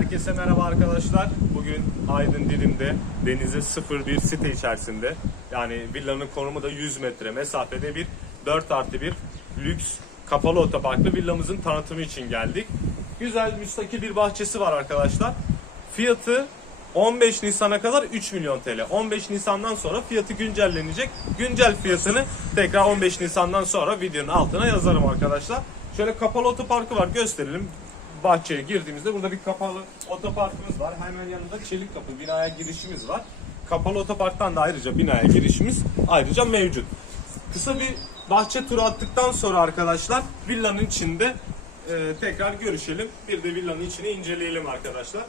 Herkese merhaba arkadaşlar. Bugün Aydın Dilim'de denize 01 site içerisinde yani villanın konumu da 100 metre mesafede bir 4 artı bir lüks kapalı otoparklı villamızın tanıtımı için geldik. Güzel müstakil bir bahçesi var arkadaşlar. Fiyatı 15 Nisan'a kadar 3 milyon TL. 15 Nisan'dan sonra fiyatı güncellenecek. Güncel fiyatını tekrar 15 Nisan'dan sonra videonun altına yazarım arkadaşlar. Şöyle kapalı otoparkı var gösterelim bahçeye girdiğimizde burada bir kapalı otoparkımız var. Hemen yanında çelik kapı binaya girişimiz var. Kapalı otoparktan da ayrıca binaya girişimiz ayrıca mevcut. Kısa bir bahçe turu attıktan sonra arkadaşlar villanın içinde e, tekrar görüşelim. Bir de villanın içini inceleyelim arkadaşlar.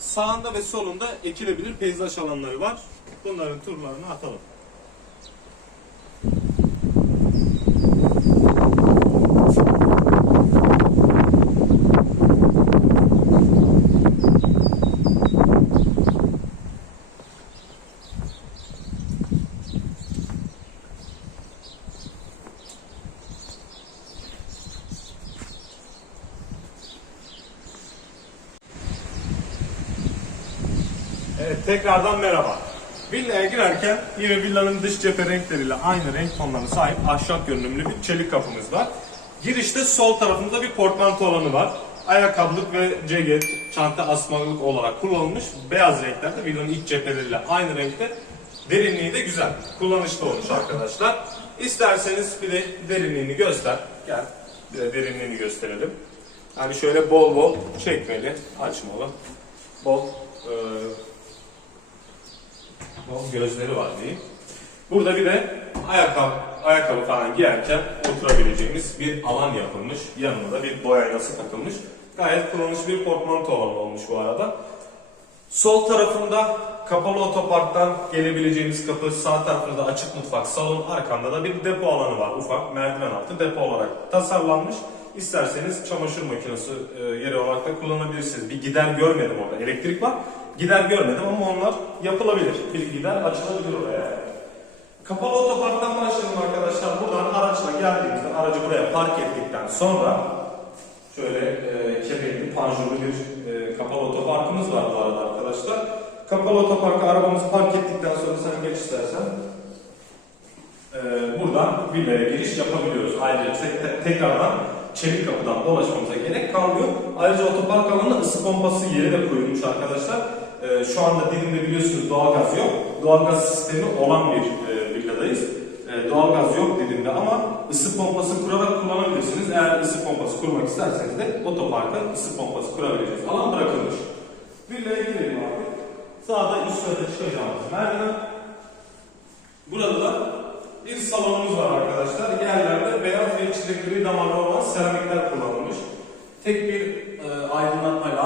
Sağında ve solunda ekilebilir peyzaj alanları var. Bunların turlarını atalım. Evet tekrardan merhaba. Villaya girerken yine villanın dış cephe renkleriyle aynı renk tonlarına sahip ahşap görünümlü bir çelik kapımız var. Girişte sol tarafında bir portmanto alanı var. Ayakkabılık ve ceket, çanta asmalık olarak kullanılmış. Beyaz renklerde villanın iç cepheleriyle aynı renkte. Derinliği de güzel. Kullanışlı olmuş arkadaşlar. İsterseniz bir de derinliğini göster. Gel bir de derinliğini gösterelim. Yani şöyle bol bol çekmeli, açmalı. Bol e, Bol gözleri var diyeyim. Burada bir de ayakkabı, ayakkabı falan giyerken oturabileceğimiz bir alan yapılmış. Yanına da bir boya aynası takılmış. Gayet kullanışlı bir portmanto alanı olmuş bu arada. Sol tarafında kapalı otoparktan gelebileceğimiz kapı, sağ tarafında açık mutfak, salon, arkamda da bir depo alanı var. Ufak merdiven altı depo olarak tasarlanmış. İsterseniz çamaşır makinesi e, yeri olarak da kullanabilirsiniz. Bir gider görmedim orada. Elektrik var. Gider görmedim ama onlar yapılabilir. Bir gider açılabilir oraya. Kapalı otoparktan başlayalım arkadaşlar. Buradan araçla geldiğimizde aracı buraya park ettikten sonra şöyle e, kemerli, panjurlu bir e, kapalı otoparkımız var bu arada arkadaşlar. Kapalı otoparka arabamızı park ettikten sonra sen geç istersen e, buradan villaya giriş yapabiliyoruz. Ayrıca te- tekrardan çelik kapıdan dolaşmamıza gerek kalmıyor. Ayrıca otopark alanına ısı pompası yeri de koyulmuş arkadaşlar. E, şu anda dilimde biliyorsunuz doğalgaz yok. Doğalgaz sistemi olan bir e, villadayız. E, doğalgaz yok dilimde ama ısı pompası kurarak kullanabilirsiniz. Eğer ısı pompası kurmak isterseniz de otoparka ısı pompası kurabileceğiz. Alan bırakılmış. Villaya girelim abi. Sağda üst sırada çıkacağımız merdiven. Burada da bir salonumuz var arkadaşlar. Yerlerde beyaz ve gri damarlı olan seramikler kullanılmış. Tek bir e, aydınlatmayla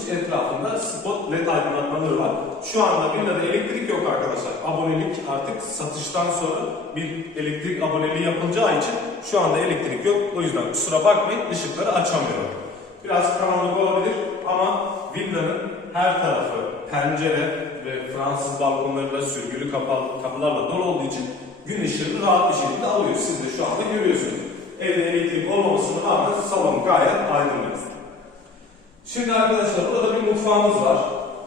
aydınlatılmış etrafında spot led aydınlatmaları var. Şu anda villada elektrik yok arkadaşlar. Abonelik artık satıştan sonra bir elektrik aboneliği yapılacağı için şu anda elektrik yok. O yüzden kusura bakmayın ışıkları açamıyorum. Biraz karanlık olabilir ama villanın her tarafı pencere ve Fransız balkonlarıyla sürgülü kapalı, kapılarla dolu olduğu için gün ışığını rahat bir şekilde alıyor. Siz de şu anda görüyorsunuz. Evde elektrik olmamasına rağmen salon gayet aydınlık. Şimdi arkadaşlar burada bir mutfağımız var.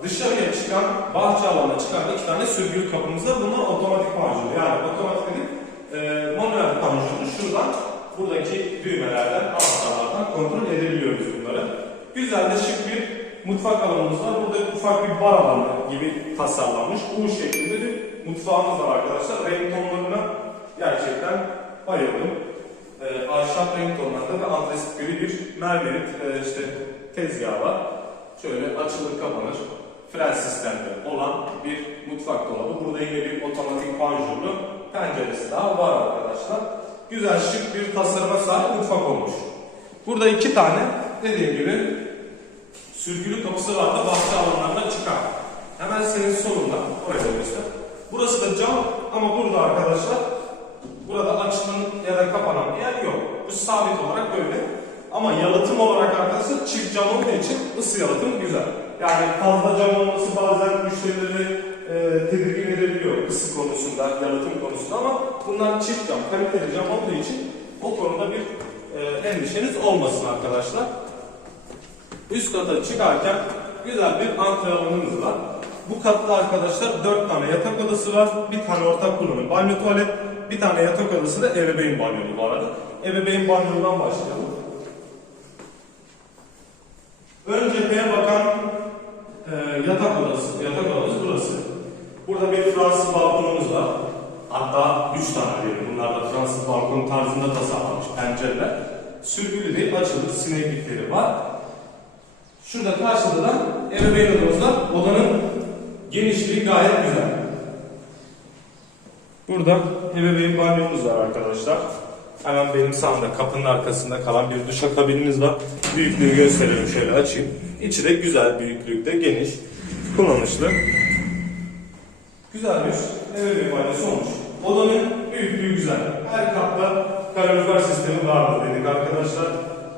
Dışarıya çıkan, bahçe alanına çıkan iki tane sürgülü kapımız var. Bunlar otomatik panjur. Yani otomatik dedik, e, manuel panjurlu. Şuradan buradaki düğmelerden, anahtarlardan kontrol edebiliyoruz bunları. Güzel de şık bir mutfak alanımız var. Burada ufak bir bar alanı gibi tasarlanmış. U şeklinde bir mutfağımız var arkadaşlar. Renk tonlarına gerçekten bayıldım. E, ahşap renk tonlarında ve antrasit gri bir mermerit e, işte tezgahı var. Şöyle açılır kapanır. Fren sistemli olan bir mutfak dolabı. Burada yine bir otomatik panjurlu penceresi daha var arkadaşlar. Güzel şık bir tasarıma sahip mutfak olmuş. Burada iki tane dediğim gibi sürgülü kapısı var da bahçe alanlarına çıkan. Hemen senin solunda oraya göster. Burası da cam ama burada arkadaşlar burada açılan ya da kapanan bir yer yok. Bu sabit olarak böyle. Ama yalıtım olarak arkadaşlar çift cam olduğu için ısı yalıtım güzel. Yani fazla cam olması bazen müşterileri e, tedirgin edebiliyor ısı konusunda, yalıtım konusunda ama bunlar çift cam, kaliteli cam olduğu için o konuda bir e, endişeniz olmasın arkadaşlar. Üst kata çıkarken güzel bir antre alanımız var. Bu katta arkadaşlar 4 tane yatak odası var. Bir tane ortak kullanım banyo tuvalet. Bir tane yatak odası da ebeveyn banyolu bu arada. Ebeveyn banyolundan başlayalım. Ön cepheye bakan e, yatak odası. Yatak odası burası. Burada bir Fransız balkonumuz var. Hatta 3 tane diyelim. Bunlar da Fransız balkon tarzında tasarlanmış pencereler. Sürgülü değil, açılır, sineklikleri var. Şurada karşıda da ebeveyn odamız var. Odanın genişliği gayet güzel. Burada ebeveyn banyomuz var arkadaşlar. Hemen benim sağımda kapının arkasında kalan bir duşakabinimiz var. Büyüklüğü gösterelim şöyle açayım. İçi de güzel büyüklükte geniş, kullanışlı. Güzel bir ebeveyn banyosu olmuş. Odanın büyüklüğü güzel. Her katta kalorifer sistemi vardı dedik arkadaşlar.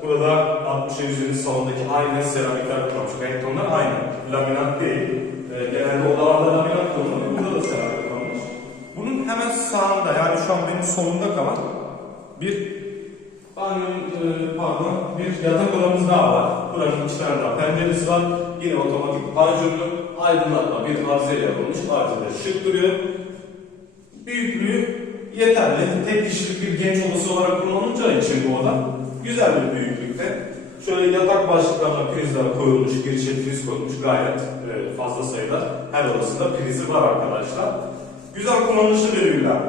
Burada 60'a 120 salondaki aynı seramikler kullanmış. Renk tonlar aynı. Laminat değil. Ee, genelde odalarda laminat kullanılıyor. Burada da seramik kullanılmış. Bunun hemen sağında yani şu an benim solumda kalan bir banyo, e, pardon, bir yatak odamız daha var. Buranın iki tane daha penceresi var. Yine otomatik panjurlu, aydınlatma bir arıza yapılmış. Arızada şık duruyor. Büyüklüğü yeterli. Tek kişilik bir genç odası olarak kullanılacağı için bu oda güzel bir büyüklükte. Şöyle yatak başlıklarına prizler koyulmuş, girişe priz koyulmuş gayet e, fazla sayıda. Her odasında prizi var arkadaşlar. Güzel kullanışlı bir villa.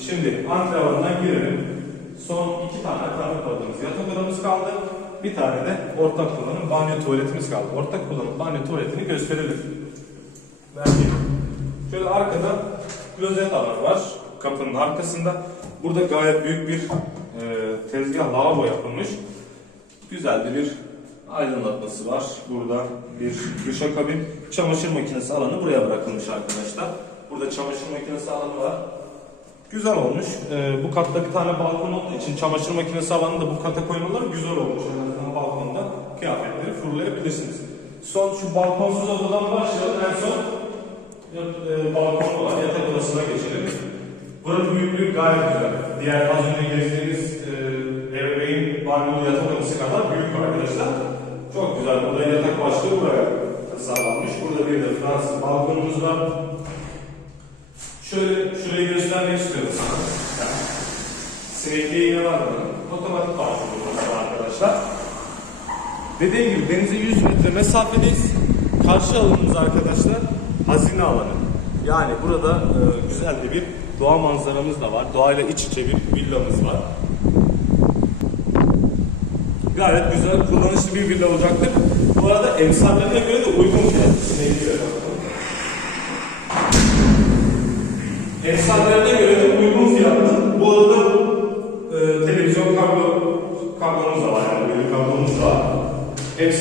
Şimdi antrenmandan girelim. Son iki tane tanıtmadığımız yatak odamız kaldı. Bir tane de ortak kullanım banyo tuvaletimiz kaldı. Ortak kullanım banyo tuvaletini gösterelim. Belki Şöyle arkada klozet alanı var. Kapının arkasında. Burada gayet büyük bir e, tezgah lavabo yapılmış. Güzel de bir aydınlatması var. Burada bir duşakabin, çamaşır makinesi alanı buraya bırakılmış arkadaşlar. Burada çamaşır makinesi alanı var. Güzel olmuş. E, bu katta bir tane balkon olduğu için çamaşır makinesi alanını da bu kata koymaları güzel olmuş. En azından balkonda kıyafetleri fırlayabilirsiniz. Son şu balkonsuz odadan başlayalım. En son e, balkon olan yatak odasına geçelim. Buranın büyüklüğü gayet güzel. Diğer az önce gezdiğimiz sana. Yani, Sinekliğe yine var bunun. Otomatik var arkadaşlar. Dediğim gibi denize 100 metre mesafedeyiz. Karşı alanımız arkadaşlar hazine alanı. Yani burada e, güzel de bir doğa manzaramız da var. Doğayla iç içe bir villamız var. Gayet güzel, kullanışlı bir villa olacaktır. Bu arada emsallerine göre de uygun bakalım. Efsanelerine göre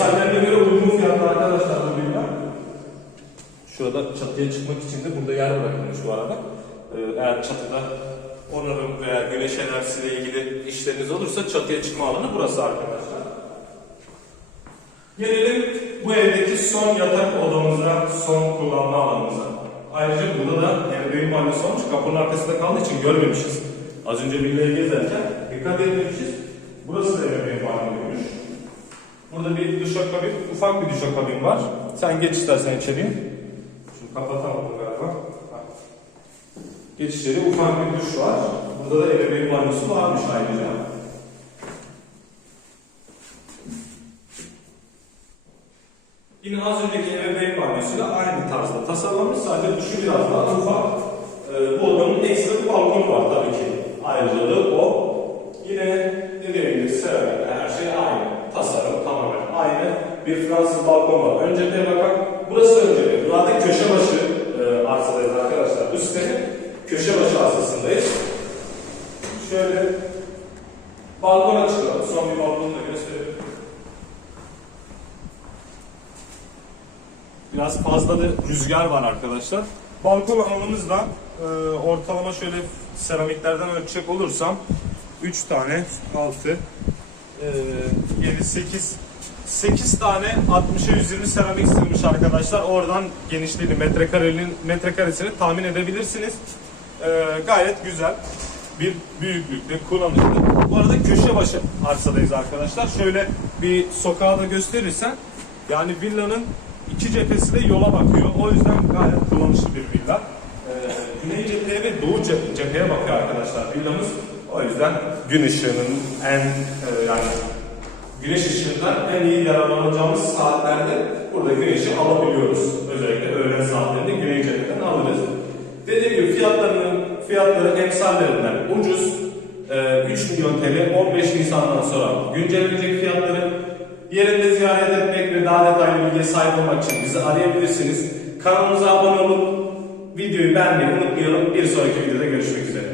Efsanelerine göre uygun fiyatlı arkadaşlar bu bilgiler. Şurada çatıya çıkmak için de burada yer bırakılmış bu arada. E, eğer çatıda onarım veya güneş enerjisiyle ilgili işleriniz olursa çatıya çıkma alanı burası arkadaşlar. Gelelim bu evdeki son yatak odamıza, son kullanma alanımıza. Ayrıca burada da ebeveyn banyosu olmuş. Kapının arkasında kaldığı için görmemişiz. Az önce villayı gezerken dikkat etmemişiz. Burası da ebeveyn banyoymuş. Burada bir duşakabin, ufak bir duşakabin var. Sen geç istersen içeriye. Şimdi kapatamadım galiba. Geç içeri ufak bir duş var. Burada da ebeveyn banyosu varmış ayrıca. Yine az önceki ebeveyn banyosuyla aynı tarzda tasarlanmış. Sadece duşu biraz daha ufak. Ee, bu odanın ekstra bir balkonu var tabii ki. Ayrıca da o. Yine dediğim gibi seramik, her şey aynı. Tasarım tamamen aynı. Bir Fransız balkon var. Ön cepheye bakan, burası ön. Burada köşe başı e, arsadayız arkadaşlar. Bu sitenin köşe başı arsasındayız. Şöyle balkona çıkalım. Son bir balkonu da gösterelim. Biraz fazla da rüzgar var arkadaşlar. Balkon alanımızda e, ortalama şöyle seramiklerden ölçecek olursam 3 tane 6 e, 7 8 8 tane 60'a 120 seramik sığmış arkadaşlar. Oradan genişliğini metrekarenin metrekaresini tahmin edebilirsiniz. E, gayet güzel bir büyüklükte kullanışlı. Bu arada köşe başı arsadayız arkadaşlar. Şöyle bir sokağı da gösterirsen Yani villanın iki cephesi de yola bakıyor. O yüzden gayet kullanışlı bir villa. Ee, güney cepheye ve doğu ce- cepheye bakıyor arkadaşlar villamız. O yüzden gün ışığının en e, yani güneş ışığından en iyi yararlanacağımız saatlerde burada güneşi alabiliyoruz. Özellikle öğlen saatlerinde güney cepheden alırız. Dediğim gibi fiyatlarının fiyatları emsallerinden ucuz. Ee, 3 milyon TL 15 Nisan'dan sonra güncellenecek fiyatları yerinde ziyaret etmek ve daha detaylı bilgiye sahip olmak için bizi arayabilirsiniz. Kanalımıza abone olup videoyu beğenmeyi unutmayalım. Bir sonraki videoda görüşmek üzere.